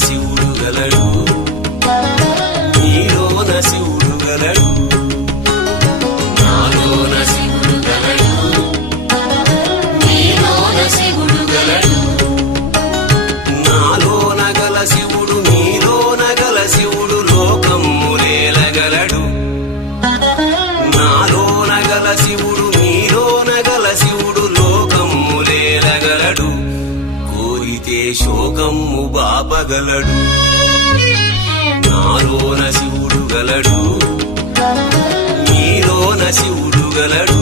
శివుడు గలడు నీలోన శివుడు గలడు నాలోన శివుడు గలడు నీలోన శివుడు గలడు నాలోన గల శివుడు నీలోన గల శివుడు లోకములేలగలడు నాలోన గల శివుడు నీలోన గల శివుడు లోకములేలగలడు కోరితే శోకము బాపగలడు నాలోన శివుడు గలడు నీలోన శివుడు గలడు